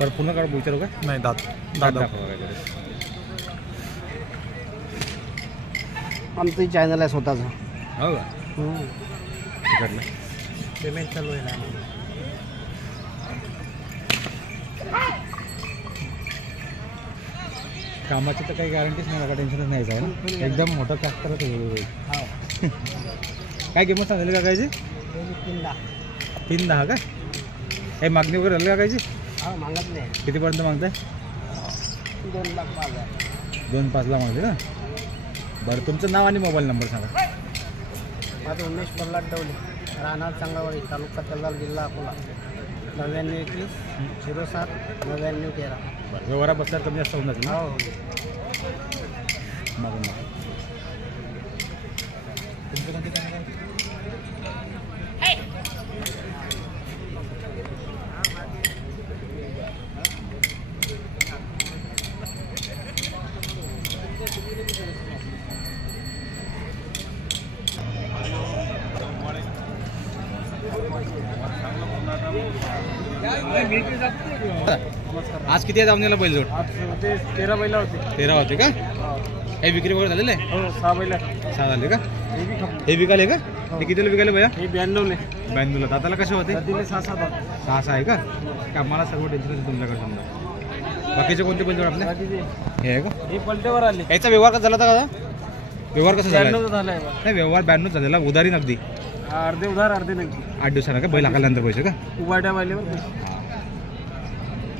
पर पूर्ण काढ विचारू का? नाही दात दादा आमचं चॅनल आहे स्वतःचं. हो का? तिकडलं पेमेंट चालू आहे ना. कामाची तर काही गॅरंटीच नाही का? टेन्शनच नाही जाऊ ना. एकदम मोठा ट्रॅक्टरच होईल. काय किंमत सांगितली का कायची? 3,10 का? काही मागणी वगैरे राहिली का कायची? हा मागत नाही. कितीपर्यंत मागताय? 2,05,000. 2,05,000 मागते का? बरं तुमचं नाव आणि मोबाईल नंबर सांगा. माझं उमेश प्रल्हाद डवले, राहणार चांगलावाडी, तालुका तलाल, जिल्हा अकोला. 9921-07-9913. बरं व्यवहारात बसल्यावर कमी जास्त होऊन जातील ना? हो. मागून तुमचं कोणते चॅनल आहे? आज किती आहे दावणीला बैलजोड? आज ते 13 बैल होते. 13 होते का? काही विक्री वगैरे झालेलं आहे? हो 6 बैल. 6 झाले का? हे बी खपले. हे विकाले का? हे कितीला विकाले भैया? हे 92 92ला. दाताला कसे होते? दिले 6-7. 6 आहे का? कामाला सर्व टेन्शन आहे तुमच्याकडे समजा. बाकीचे कोणते बैलजोड आपले? हे आहे का? हे पलटेवर आले. याचा व्यवहार कसा झाला होता का? व्यवहार कसा झाला? 92 झालाय. नाही व्यवहार 92 झालेला. उधारी नगदी अर्धे उधार अर्धे नक्की. 8 दिवसानं का? बैल हाकाल्यानंतर पैसे का? उभाट्या बैलेवर.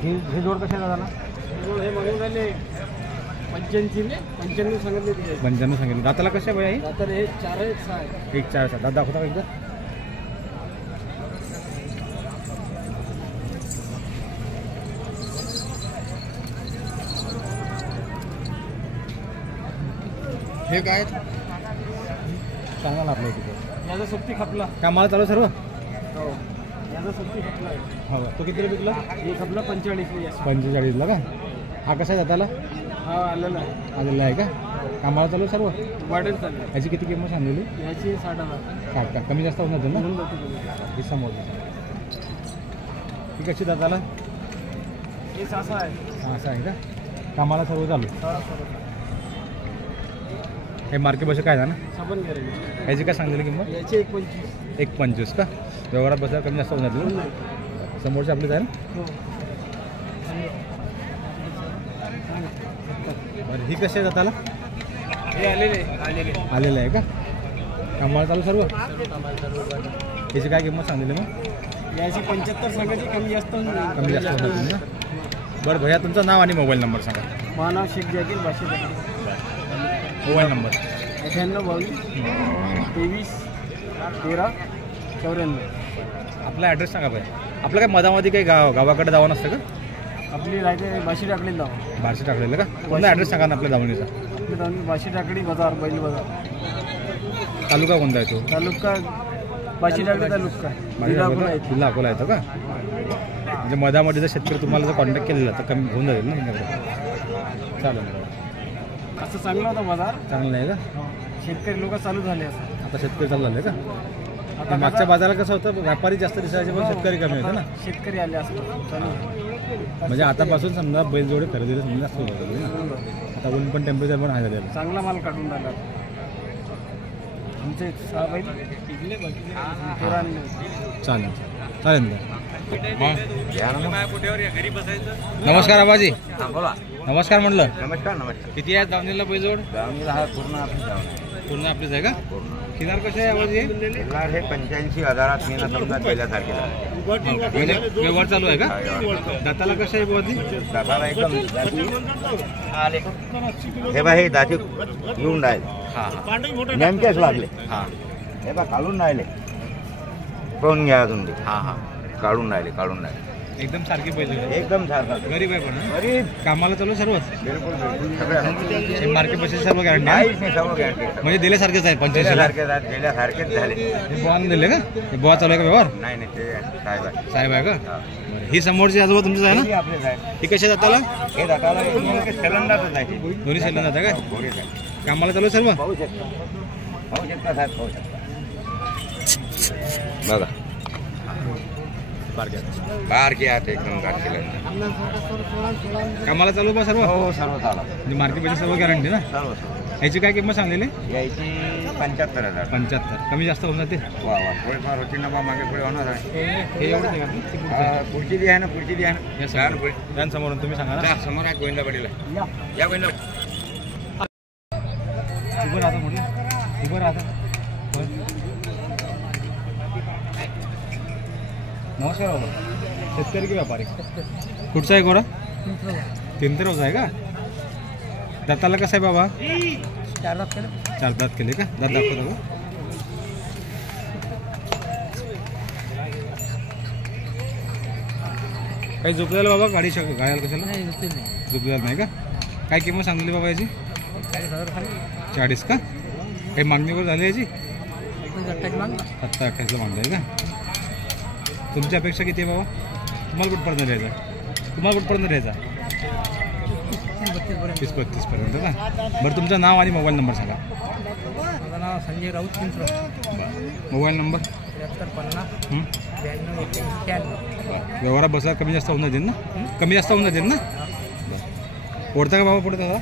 हे जोड कशाला झाला? हे मागून राहिले 95 सांगितले तिथे. 95 सांगितलं. दाताला कसे भैया? हे तर हे 4 आहे 6 आहे. 1-4 दात दाखवता का एकदा? हे काय सांगा ना आपल्या तिथे. याचा सुट्टी खपला. कामाला चालू सर्व? हो याचा सुट्टी खपला. हो तो कितीला विकला? हे खपला 45. 45ला का? हा कसा आहे दाताला? हा आलेला आहे. आलेला आहे का? कामाला चालू सर्व? वाढेल चालेल. याची किती किंमत सांगलेली? याची 60,000. 60 का? कमी जास्त होणार ना? म्हणून जाते. ही समोर ही कशी दाताला? हे 6 आहे. असं आहे का? कामाला सर्व चालू? 6. हे मार्के बसे काय ना? साबण करायची. याची काय सांगलेली किंमत? याची 1.25. 1.25 का? व्यवहारात बसल्यावर कमी जास्त होणार ना? समोरची आपलीच आहे ना? हो. बरं ही कशी आहे दाताला? हे आलेले. आलेलं आहे का? कामाला चालू सर्व? याची काय किंमत सांगलेली मग? याची 75 सांगायची. कमी जास्त कमी जास्त होणार ना? बरं भैया तुमचं नाव आणि मोबाईल नंबर सांगा. माझं नाव शेख जाकीर बाशी. Mobile number 98-22-23-94. आपला ॲड्रेस सांगा भैया. आपलं काय मधामध्ये काही गावाकडे जावं नसतं का? आपली राहते बाशी टाकली जाऊ. बारशे टाकलेलं का? कोणता ॲड्रेस सांगा ना आपल्या दावणीचा. आपली दावणी बाशी टाकडी बाजार, बैल बाजार. तालुका कोणता आहे तो? तालुका बाशी टाकडी तालुका. जिल्हा अकोला येते. जिल्हा अकोला येतो का? म्हणजे मधामध्ये जर शेतकरी तुम्हाला जर कॉन्टॅक्ट केलेला तर कमी होऊन जाईल ना तुमच्याकडे? चालेल. असं चांगला होता बाजार. चांगलं आहे का? शेतकरी लोक चालू झाले असं. आता शेतकरी चालू झाले का? आता मागच्या बाजारात कसं होतं? व्यापारी जास्त दिसायचे पण शेतकरी कमी होते ना? शेतकरी आले असं चालू. म्हणजे आतापासून समजा बैलजोडे खरेदीला समजा जास्त होत होते ना? आता ऊन पण टेम्परेचर पण हाय झालेलं. चांगला माल काढून राहिला. आमचे 6 बैल चालेल चालेल ना. नमस्कार आबाजी. बोला. नमस्कार म्हटलं. नमस्कार. किती आहेत दावणीला बैलजोड? पूर्ण आपलीच आहे का? किनार कसे आहे आबाजी? हे 85,000 मी समजा पहिल्यासारखे व्यवहार चालू आहे का? दाताला कसं आहे बाबाजी? दाताला एकदम आले. हे बा हे दाती येऊन राहिले. हां नेमकेच लागले. हां हे बा काढून राहिले. पाहून घ्या अजून ते. हां काढून राहिले. एकदम सारखी बैलजोड. एकदम सारखा. गरीब आहे पण हं? गरीब. कामाला चालू सर्वच? बिलकुल सगळं मार्केट पैसे सर्व गॅरंटी काहीच नाही. सर्व गॅरंटी. म्हणजे दिल्यासारखेच आहे 85ला. गेल्यासारखेच झाले. हे बुवाने दिले का? हे बुवा चालू आहे का व्यवहार? नाही ते साहेब आहे. साहेब आहे का? ही समोरची आजोबा तुमचं आहे ना? आपले साहेब ही कशा दाताला? हे दाताला सिलेंडरच आहे. दोन्ही सेलन जाता का? घोडीच आहे. कामाला चालू आहे सर्व? पाहू शकता साहेब. पाहू शकता. बघा बारके आहात एकदम गाठीला. कामाला चालू बा सर्व हो सर्व चालू. म्हणजे मार्केट पैसे सर्व गॅरंटी ना. सर्व याची काय किंमत सांगलेली? यायची 75,000. 75. कमी जास्त होऊन जाते. वा वा थोडीफार होती ना बा मागे पुढे होणार आहे. हे एवढं आहे का? पुढची बी आहे ना पुढची बी आहे ना. या समोरून तुम्ही सांगा ना. समोर आहे गोविंदावाडीला. या गोविंदा उभं राहता म्हटलं उभं राहता. नमस्कार बाबा. शेतकरी की व्यापारी? कुठचा आहे गोरा? तिंतरवचा आहे का? दाताला कसं आहे बाबा? 4 लाख केलं. 4 दात केले का? दात दाखवतो का? काही झोपलेलं बाबा गाडी गाड्याला कशाला? नाही होतील नाही. झोपलेलं नाही का? काय किंमत सांगली बाबा याची? 40,000 खाली. 40 का? काही मागणीवर झाली याची? 28 मागला. 28ला मागताय का? तुमची अपेक्षा किती आहे बाबा? तुम्हाला कुठपर्यंत द्यायचा? तुम्हाला कुठपर्यंत द्यायचा? 30-32 पर्यंत का? बरं तुमचं नाव आणि मोबाईल नंबर सांगा. माझं नाव संजय राऊत पिंपळ. Mobile number? 7350 हं? 92 91. व्यवहारात बसला कमी जास्त होऊन जातील ना? कमी जास्त होऊन जातील ना? ओढता का बाबा पुढे दादा?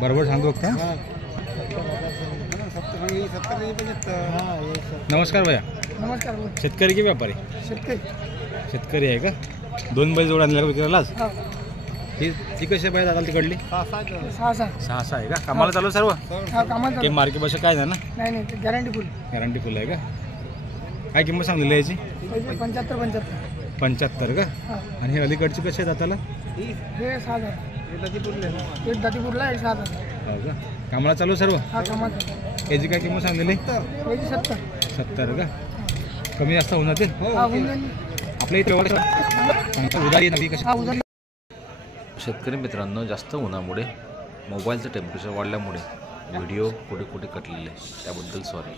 बरोबर सांगतो का? नमस्कार भैया. नमस्कार. शेतकरी की व्यापारी? शेतकरी. शेतकरी आहे का? 2 बैल जोड आणला का विक्रायलाच? ती कशी आहे दादा तिकडली? 6 आहे का? कामाला चालू सर्व? काही मार्केट भाषा काय नाही ना? नाही गॅरंटी फुल. गॅरंटी फुल आहे का? काय किंमत सांगलेली आहे याची? 75 का? आणि हे अलीकडची कशी आहे दाताला? हे 6,000. एक दातीपूरला 6,000. हो का? कामाला चालू सर्व? कामाचा. याची काय किंमत सांगलेली? 70 का? कमी जास्त होऊन जातील? आपल्या इथे उदारी नवी कशी? शेतकरी मित्रांनो, जास्त उन्हामुळे मोबाईलचं टेम्परेचर वाढल्यामुळे व्हिडिओ कुठे कुठे कटलेले त्याबद्दल सॉरी.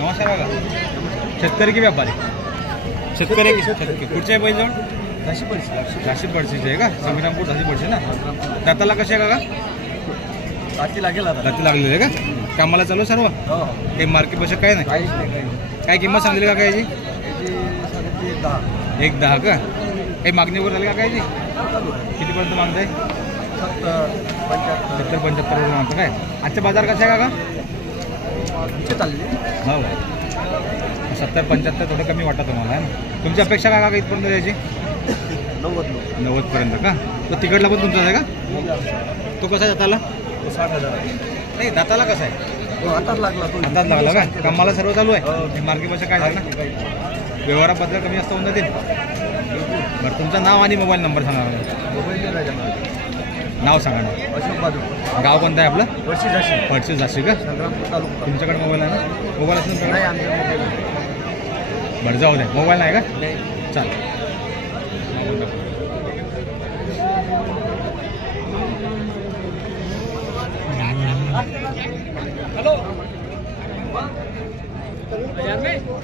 नमस्कार बाबा. शेतकरी की व्यापारी? शेतकरी कुठचे आहे बैल? झाशी पडशीचे आहे का? संग्रामपूर झाशी पडशी ना? दाताला कसे आहे का? दाती लागलेली आहे का? कामाला चालू सर्व? काही मार्केट पैसे काय नाही? काय किंमत सांगली का याची? 1.10 का? काही मागणी वगैरे झाली का याची? कितीपर्यंत मागताय? 70-75 पर्यंत मागतं काय? आजचा बाजार कसा आहे का? हो 70-75 थोडं कमी वाटतं तुम्हाला आहे ना? तुमची अपेक्षा काय का इथपर्यंत द्यायची? 90 पर्यंत का? तो तिकडला पण तुमचाच आहे का? तो कसा आहे दाताला? 60,000. नाही दाताला कसा आहे? आताच लागला. अंदाज लागला का? कामाला सर्व चालू आहे? मार्केट भाषा काय झालं ना? व्यवहाराबद्दल कमी जास्त होऊन जातील? बरं तुमचं नाव आणि मोबाईल नंबर सांगा मला. नाव सांगा ना. अशोक बाजू. गाव कोणतं आहे आपलं? वर्षी झाशी का? संग्रामपूर तालुका. तुमच्याकडे मोबाईल आहे ना? मोबाईल असेल नाही तुमच्याकडे? आमच्या मोबाईल. बरं जाऊ दे. मोबाईल नाही का? नाही. चालेल.